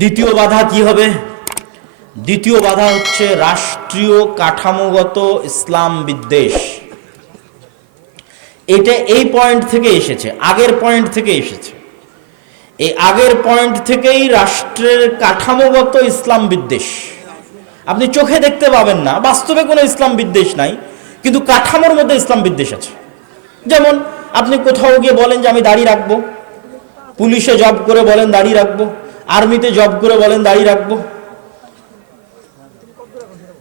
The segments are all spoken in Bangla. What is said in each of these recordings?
দ্বিতীয় বাধা কি হবে? দ্বিতীয় বাধা হচ্ছে রাষ্ট্রীয় কাঠামোগত ইসলাম বিদ্বেষ। এটা এই পয়েন্ট থেকে এসেছে, আগের পয়েন্ট থেকে এসেছে। এই আগের পয়েন্ট থেকেই রাষ্ট্রের কাঠামোগত ইসলাম বিদ্বেষ। আপনি চোখে দেখতে পাবেন না, বাস্তবে কোনো ইসলাম বিদ্বেষ নাই, কিন্তু কাঠামোর মধ্যে ইসলাম বিদ্বেষ আছে। যেমন আপনি কোথাও গিয়ে বলেন যে আমি দাড়ি রাখব, পুলিশে জব করে বলেন দাড়ি রাখব আর্মিতে জব করে বলেন দাড়ি রাখব।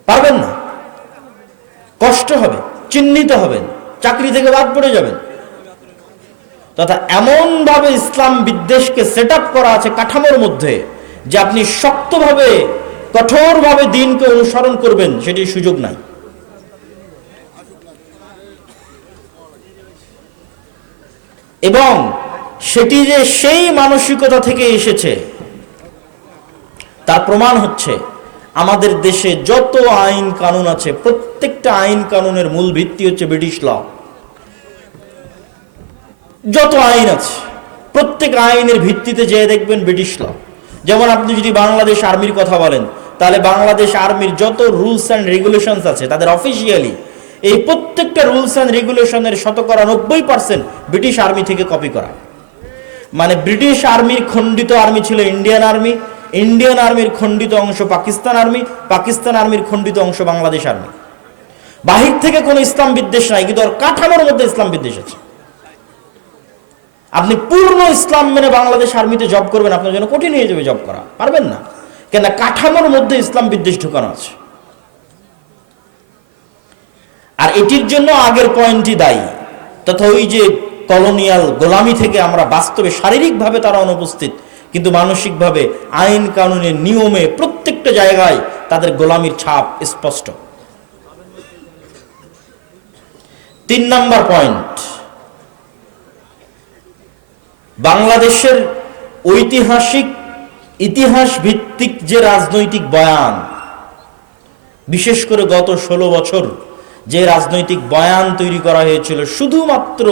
পারবেন না? কষ্ট হবে, চিহ্নিত হবেন, চাকরি থেকে বাদ পড়ে যাবেন। তথা এমনভাবে ইসলাম বিদ্বেষকে সেট করা আছে কাঠামোর মধ্যে, যে আপনি শক্তভাবে, কঠোরভাবে দিনকে অনুসরণ করবেন সেটির সুযোগ নাই। এবং সেটি যে সেই মানসিকতা থেকে এসেছে তার প্রমাণ হচ্ছে, আমাদের দেশে যত আইন কানুন আছে, প্রত্যেকটা আইন কানুনের মূল ভিত্তি হচ্ছে ব্রিটিশ ল। যত আইন আছে, প্রত্যেক আইনের ভিত্তিতে যেয়ে দেখবেন ব্রিটিশ ল। যেমন আপনি যদি বাংলাদেশ আর্মির কথা বলেন, তাহলে বাংলাদেশ আর্মির যত রুলস অ্যান্ড রেগুলেশনস আছে, তাদের অফিসিয়ালি এই প্রত্যেকটা রুলস অ্যান্ড রেগুলেশনের শতকরা নব্বই পার্সেন্ট ব্রিটিশ আর্মি থেকে কপি করা। মানে ব্রিটিশ আর্মির খণ্ডিত আর্মি ছিল ইন্ডিয়ান আর্মি ইন্ডিয়ান আর্মির খণ্ডিত অংশ পাকিস্তান আর্মি পাকিস্তান আর্মির খণ্ডিত অংশ বাংলাদেশ আর্মি বাহির থেকে কোনো ইসলাম বিদ্বেষ নাই, কিন্তু ওর কাঠামোর মধ্যে ইসলাম বিদ্বেষ আছে। আপনি পূর্ণ ইসলাম মেনে বাংলাদেশ আর্মিতে জব করবেন, আপনার জন্য কঠিন হয়ে যাবে জব করা। পারবেন না। কেন কাঠামোর মধ্যে ইসলাম বিদ্বেষ ঢুকানো আছে। আর এটির জন্য আগের পয়েন্টই দায়ী। তথা ওই যে কলোনিয়াল গোলামি থেকে আমরা বাস্তবে শারীরিকভাবে তারা অনুপস্থিত কিন্তু মানসিকভাবে আইন কানুনের নিয়মে প্রত্যেকটা জায়গায় তাদের গোলামির ছাপ স্পষ্ট। তিন নাম্বার পয়েন্ট। বাংলাদেশের ঐতিহাসিক ইতিহাস ভিত্তিক যে রাজনৈতিক বয়ান, বিশেষ করে গত ষোলো বছর যে রাজনৈতিক বয়ান তৈরি করা হয়েছিল, শুধুমাত্র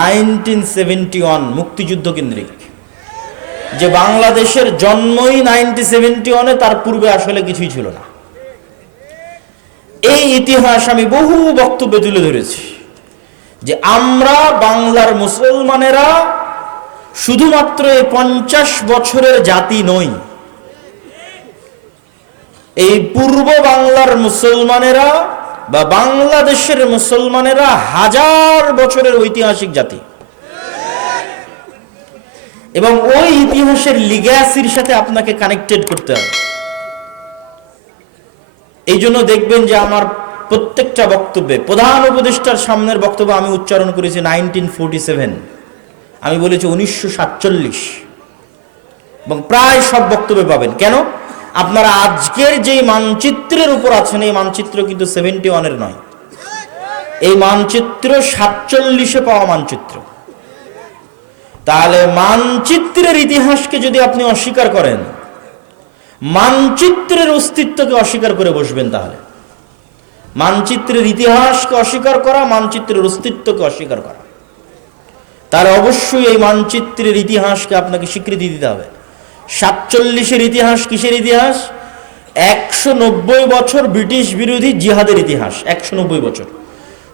নাইনটিন সেভেন্টি ওয়ান মুক্তিযুদ্ধ কেন্দ্রিক। যে বাংলাদেশের জন্মই নাইনটি সেভেন্টি ওয়ানে তার পূর্বে আসলে কিছুই ছিল না। এই ইতিহাস আমি বহু বক্তব্যে তুলে ধরেছি যে আমরা বাংলার মুসলমানেরা শুধুমাত্র এই পঞ্চাশ বছরের জাতি নই, এই পূর্ব বাংলার মুসলমানেরা বা বাংলাদেশের মুসলমানেরা হাজার বছরের ঐতিহাসিক জাতি। এবং ওই ইতিহাসের লিগ্যাসির সাথে আপনাকে কানেক্টেড করতে হবে। এই জন্য দেখবেন যে আমার প্রত্যেকটা বক্তব্যে, প্রধান উপদেষ্টার সামনের বক্তব্য আমি উচ্চারণ করেছি নাইনটিন আমি বলেছি উনিশশো সাতচল্লিশ। এবং প্রায় সব বক্তব্যে পাবেন। কেন? আপনারা আজকের যে মানচিত্রের উপর আছেন, এই মানচিত্র কিন্তু সেভেন্টি ওয়ানের নয়। এই মানচিত্র সাতচল্লিশে পাওয়া মানচিত্র। তাহলে মানচিত্রের ইতিহাসকে যদি আপনি অস্বীকার করেন, মানচিত্রের অস্তিত্বকে অস্বীকার করে বসবেন তাহলে। মানচিত্রের ইতিহাসকে অস্বীকার করা, মানচিত্রের অস্তিত্বকে অস্বীকার করা। তার অবশ্যই এই মানচিত্রের ইতিহাসকে আপনাকে স্বীকৃতি দিতে হবে। সাতচল্লিশের ইতিহাস কিসের ইতিহাস? একশো নব্বই বছর ব্রিটিশ বিরোধী জিহাদের ইতিহাস, একশো নব্বই বছর।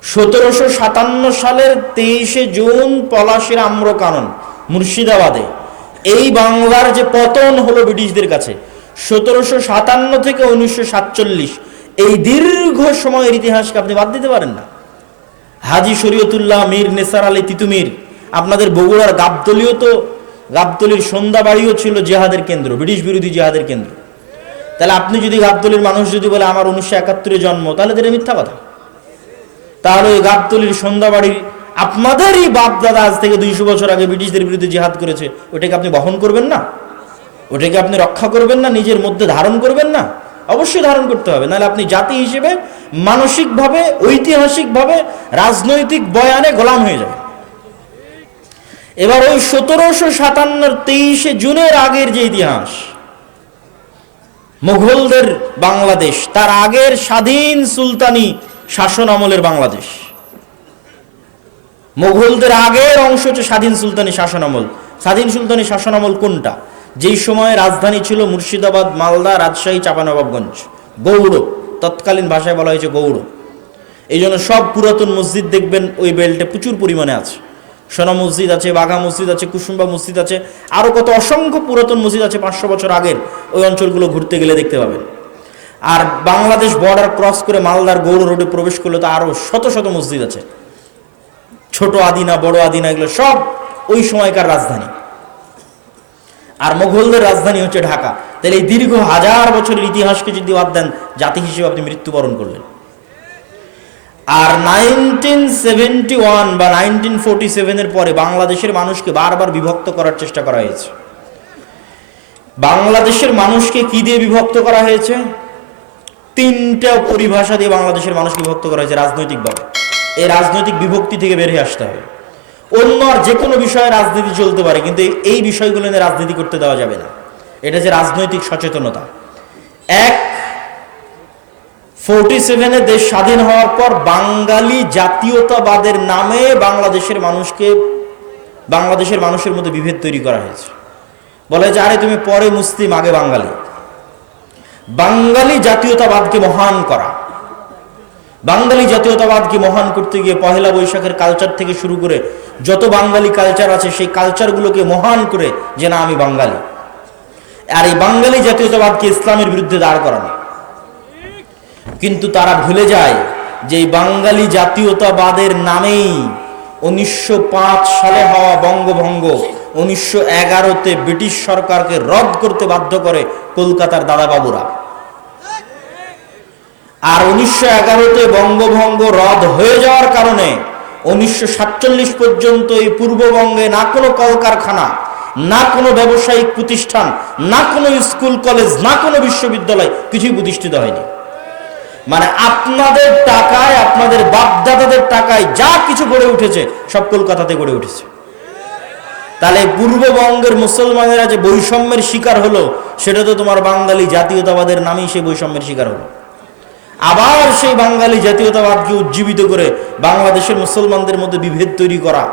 সতেরোশো সাতান্ন সালের তেইশে জুন পলাশের আম্র কানন মুর্শিদাবাদে। এই বাংলার যে পতন হলো ব্রিটিশদের কাছে, সতেরোশো সাতান্ন থেকে উনিশশো সাতচল্লিশ। এই দীর্ঘ সময়ের ইতিহাসকে আপনি বাদ দিতে পারেন না। হাজি শরীয়তুল্লাহ মীর নেসার আলী তিতুমির, আপনাদের বগুড়ার গাবতলিও তো, গাবতলির সন্ধ্যাবাড়িও ছিল জেহাদের কেন্দ্র, ব্রিটিশ বিরোধী জেহাদের কেন্দ্র। তাহলে আপনি যদি গাবতলির মানুষ যদি বলে, আমার উনিশশো একাত্তরে জন্ম তাহলে এটা মিথ্যা কথা। তাহলে ওই গাবতলির সন্ধ্যাবাড়ির আপনাদেরই বাপ দাদা আজ থেকে দুইশো বছর আগে ব্রিটিশদের বিরুদ্ধে জেহাদ করেছে, ওটাকে আপনি বহন করবেন না? ওটাকে আপনি রক্ষা করবেন না? নিজের মধ্যে ধারণ করবেন না? অবশ্যই ধারণ করতে হবে, নাহলে আপনি জাতি হিসেবে, মানসিকভাবে, ঐতিহাসিকভাবে, রাজনৈতিক বয়ানে গোলাম হয়ে যাবে এবার ওই সতেরোশো সাতান্নর তেইশে জুনের আগের যে ইতিহাস, মুঘলদের বাংলাদেশ, তার আগের স্বাধীন সুলতানি শাসন আমলের বাংলাদেশ। মুঘলদের আগের অংশ হচ্ছে স্বাধীন সুলতানি শাসন আমল। স্বাধীন সুলতানি শাসন আমল কোনটা? যেই সময় রাজধানী ছিল মুর্শিদাবাদ, মালদা, রাজশাহী, চাপানবাবগঞ্জ। গৌড়, তৎকালীন ভাষায় বলা হয়েছে গৌড়। এই জন্য সব পুরাতন মসজিদ দেখবেন, ওই বেল্টে প্রচুর পরিমাণে আছে। সোনা মসজিদ আছে, বাঘা মসজিদ আছে, কুসুম্বা মসজিদ আছে। আরও কত অসংখ্য পুরাতন মসজিদ আছে পাঁচশো বছর আগের। ওই অঞ্চলগুলো ঘুরতে গেলে দেখতে পাবেন। আর বাংলাদেশ বর্ডার ক্রস করে মালদার গৌড় রোডে প্রবেশ করলে তো আরও শত শত মসজিদ আছে। ছোট আদিনা, বড় আদিনা এগুলো সব ওই সময়কার রাজধানী। আর মোঘলদের রাজধানী হচ্ছে ঢাকা। তাহলে এই দীর্ঘ হাজার বছরের ইতিহাসকে যদি বাদ দেন, জাতি হিসেবে আপনি মৃত্যুবরণ করলেন। আর নাইনটিন সেভেন্টি ওয়ান বা নাইনটিন ফোরটি সেভেনের পরে বাংলাদেশের মানুষকে বারবার বিভক্ত করার চেষ্টা করা হয়েছে। বাংলাদেশের মানুষকে কি দিয়ে বিভক্ত করা হয়েছে? তিনটা পরিভাষা দিয়ে বাংলাদেশের মানুষকে বিভক্ত করা হয়েছে রাজনৈতিকভাবে। এই রাজনৈতিক বিভক্তি থেকে বেরিয়ে আসতে হবে। অন্য আর যে কোনো বিষয়ে রাজনীতি চলতে পারে, কিন্তু এই বিষয়গুলো নিয়ে রাজনীতি করতে দেওয়া যাবে না। এটা যে রাজনৈতিক সচেতনতা। এক ফোরটি সেভেনে দেশ স্বাধীন হওয়ার পর বাঙালি জাতীয়তাবাদের নামে বাংলাদেশের মানুষকে বাংলাদেশের মানুষের মধ্যে বিভেদ তৈরি করা হয়েছে। বলে যে, আরে তুমি পরে মুসলিম, আগে বাঙালি। বাঙালি জাতীয়তাবাদকে মহান করা। বাঙালি জাতীয়তাবাদকে মহান করতে গিয়ে পহেলা বৈশাখের কালচার থেকে শুরু করে যত বাঙালি কালচার আছে, সেই কালচারগুলোকে মহান করে যে না আমি বাঙালি। আর এই বাঙালি জাতীয়তাবাদকে ইসলামের বিরুদ্ধে দাঁড় করানো। কিন্তু তারা ভুলে যায় যে বাঙালি জাতীয়তাবাদের নামেই উনিশশো পাঁচ সালে হওয়া বঙ্গভঙ্গ উনিশশো এগারোতে ব্রিটিশ সরকারকে রদ করতে বাধ্য করে কলকাতার দাদাবাবুরা। আর উনিশশো এগারোতে বঙ্গভঙ্গ রদ হয়ে যাওয়ার কারণে উনিশশো সাতচল্লিশ পর্যন্ত এই পূর্ববঙ্গে না কোনো কলকারখানা, না কোনো ব্যবসায়িক প্রতিষ্ঠান, না কোনো স্কুল, কলেজ, না কোনো বিশ্ববিদ্যালয় কিছুই প্রতিষ্ঠিত হয়নি। মানে আপনাদের টাকায়, আপনাদের বাপদাদাদের টাকায় যা কিছু গড়ে উঠেছে, সব কলকাতাতে গড়ে উঠেছে। তাহলে পূর্ববঙ্গের মুসলমানেরা যে বৈষম্যের শিকার হলো, সেটা তো তোমার বাঙালি জাতীয়তাবাদের নামেই সেই বৈষম্যের শিকার হলো। আবার সেই বাঙালি জাতীয়তাবাদকে উজ্জীবিত করে বাংলাদেশের মুসলমানদের মধ্যে বিভেদ তৈরি করা।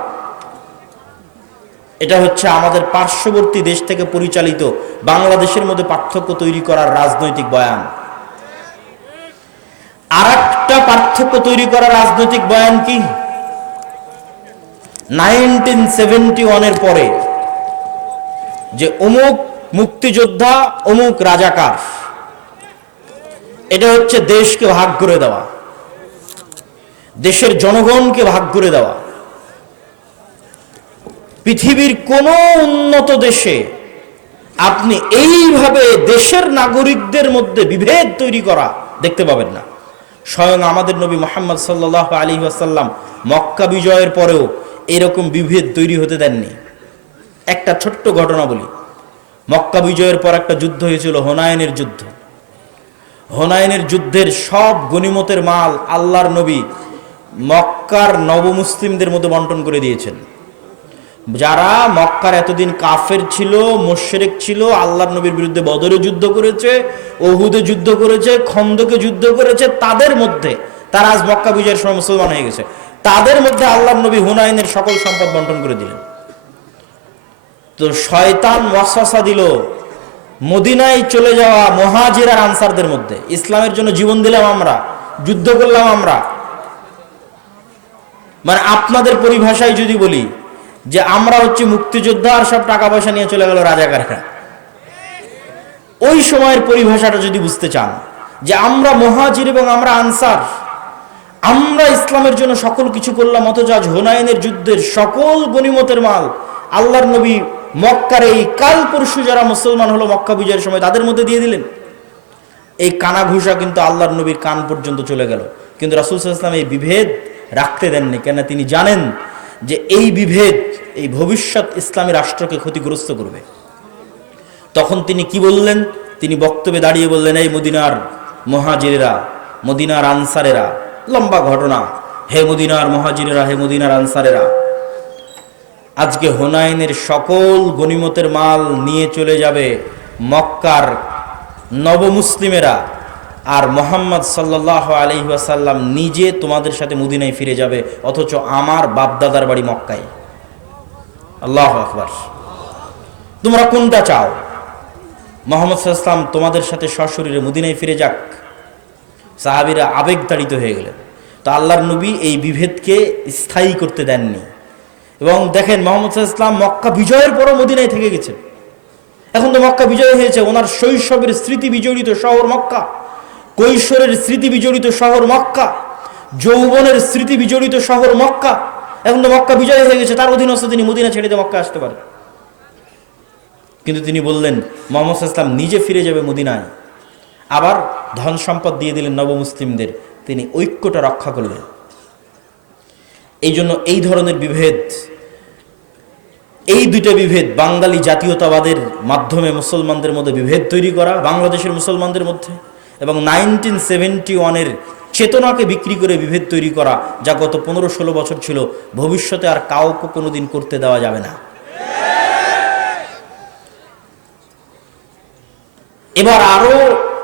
এটা হচ্ছে আমাদের পার্শ্ববর্তী দেশ থেকে পরিচালিত বাংলাদেশের মধ্যে পার্থক্য তৈরি করার রাজনৈতিক বয়ান। আর একটা পার্থক্য তৈরি করা রাজনৈতিক বয়ান কি? নাইনটিন সেভেন্টি ওয়ানের পরে যে অমুক মুক্তিযোদ্ধা, অমুক রাজাকার, এটা হচ্ছে দেশকে ভাগ করে দেওয়া, দেশের জনগণকে ভাগ করে দেওয়া। পৃথিবীর কোন উন্নত দেশে আপনি এইভাবে দেশের নাগরিকদের মধ্যে বিভেদ তৈরি করা দেখতে পাবেন না। স্বয়ং আমাদের নবী মোহাম্মদ সাল্লাহ আলী আসাল্লাম মক্কা বিজয়ের পরেও এরকম বিভেদ তৈরি হতে দেননি। একটা ছোট্ট ঘটনা বলি। মক্কা বিজয়ের পর একটা যুদ্ধ হয়েছিল হোনায়নের যুদ্ধ। হোনায়নের যুদ্ধের সব গনিমতের মাল আল্লাহর নবী মক্কার নবমুসলিমদের মধ্যে বন্টন করে দিয়েছেন। যারা মক্কার এতদিন কাফের ছিল, মোশেরেক ছিল আল্লাহ নবীর বিরুদ্ধে বদরে যুদ্ধ করেছে, ওহুদে যুদ্ধ করেছে, খন্দকে যুদ্ধ করেছে, তাদের মধ্যে, তারা আজ মক্কা বিজয়ের সময় মুসলমান হয়ে গেছে, তাদের মধ্যে আল্লাহ নবী হুনাইনের সকল সম্পদ বন্টন করে দিলেন। তো শয়তান ওয়াসওয়াসা দিল মদিনায় চলে যাওয়া মহাজির আর আনসারদের মধ্যে, ইসলামের জন্য জীবন দিলাম আমরা, যুদ্ধ করলাম আমরা। মানে আপনাদের পরিভাষায় যদি বলি যে আমরা হচ্ছে মুক্তিযোদ্ধা আর সব টাকা পয়সা নিয়ে চলে গেল রাজাকাররা। ওই সময়ের পরিভাষাটা যদি বুঝতে চান, যে আমরা মহাজির এবং আমরা আনসার, আমরা ইসলামের জন্য সকল কিছু করলাম, অথচ হোনায়নের যুদ্ধের সকল গনিমতের মাল আল্লাহর নবী মক্কার এই কাল পরশু যারা মুসলমান হলো মক্কা বিজয়ের সময়, তাদের মধ্যে দিয়ে দিলেন। এই কানা ঘুষা কিন্তু আল্লাহর নবীর কান পর্যন্ত চলে গেল। কিন্তু রাসুল ইসলাম এই বিভেদ রাখতে দেননি কেন তিনি জানেন যে এই বিভেদ, এই ভবিষ্যৎ ইসলামী রাষ্ট্রকে ক্ষতিগ্রস্ত করবে। তখন তিনি কি বললেন? তিনি বক্তব্যে দাঁড়িয়ে বললেন, এই মদিনার মহাজিরেরা, মদিনার আনসারেরা, লম্বা ঘটনা। হে মদিনার মহাজিরেরা, হে মদিনার আনসারেরা, আজকে হোনাইনের সকল গনিমতের মাল নিয়ে চলে যাবে মক্কার নবমুসলিমেরা। আর মোহাম্মদ সাল্লাহ আলহি আসাল্লাম নিজে তোমাদের সাথে মুদিনায় ফিরে যাবে, অথচ আমার বাপদাদার বাড়ি মক্কায়। আল্লাহ আকবার। তোমরা কোনটা চাও? মোহাম্মদ সাল্লাম তোমাদের সাথে সশরীরে মুদিনায় ফিরে যাক। সাহাবিরা আবেগ তাড়িত হয়ে গেলেন। তো আল্লাহর নবী এই বিভেদকে স্থায়ী করতে দেননি। এবং দেখেন মোহাম্মদ ইসলাম মক্কা বিজয়ের পরও মদিনায় থেকে গেছেন। এখন তো মক্কা বিজয় হয়েছে, ওনার শৈশবের স্মৃতি বিজড়িত শহর মক্কা। কৈশোরের স্মৃতি বিজড়িত শহর মক্কা, যৌবনের স্মৃতি বিজড়িত শহর মক্কা। এখন তো মক্কা বিজয় হয়ে গেছে, তার অধীনস্থ তিনি মদিনা ছেড়ে দিয়ে মক্কা আসতে পারেন। কিন্তু তিনি বললেন, মোহাম্মদ ইসলাম নিজে ফিরে যাবে মদিনায়। আবার ধন সম্পদ দিয়ে দিলেন নবমুসলিমদের। তিনি ঐক্যটা রক্ষা করলেন। এই জন্য এই ধরনের বিভেদ, এই দুইটা বিভেদ, বাঙালি জাতীয়তাবাদের মাধ্যমে মুসলমানদের মধ্যে বিভেদ তৈরি করা, বাংলাদেশের মুসলমানদের মধ্যে এবং নাইনটিন সেভেন্টি ওয়ানের চেতনাকে বিক্রি করে বিভেদ তৈরি করা যা গত পনেরো ষোলো বছর ছিল, ভবিষ্যতে আর কাউকে কোনোদিন করতে দেওয়া যাবে না। এবার আরও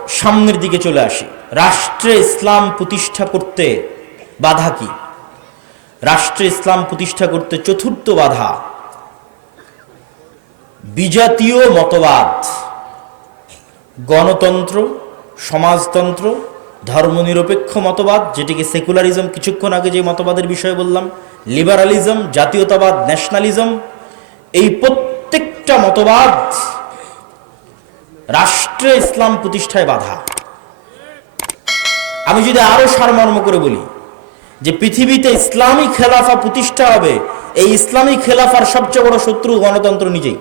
সামনের দিকে চলে আসি। রাষ্ট্রে ইসলাম প্রতিষ্ঠা করতে বাধা কি? রাষ্ট্রে ইসলাম প্রতিষ্ঠা করতে চতুর্থ বাধা, বিজাতীয় মতবাদ, গণতন্ত্র সমাজতন্ত্র, ধর্মনিরপেক্ষ মতবাদ, যেটিকে সেকুলারিজম কিছুক্ষণ আগে যে মতবাদের বিষয়ে বললাম, লিবারালিজম, জাতীয়তাবাদ, ন্যাশনালিজম, এই প্রত্যেকটা মতবাদ রাষ্ট্রে ইসলাম প্রতিষ্ঠায় বাধা। আমি যদি আরও সারমর্ম করে বলি যে পৃথিবীতে ইসলামী খেলাফা প্রতিষ্ঠা হবে, এই ইসলামী খেলাফার সবচেয়ে বড় শত্রু গণতন্ত্র নিজেই।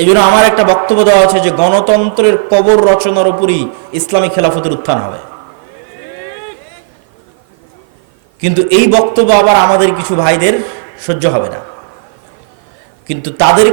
এই জন্য আমার একটা বক্তব্য দেওয়া আছে যে গণতন্ত্রের কবর রচনার উপরই ইসলামী খেলাফতের উত্থান হবে। কিন্তু এই বক্তব্য আবার আমাদের কিছু ভাইদের সহ্য হবে না। কিন্তু তাদের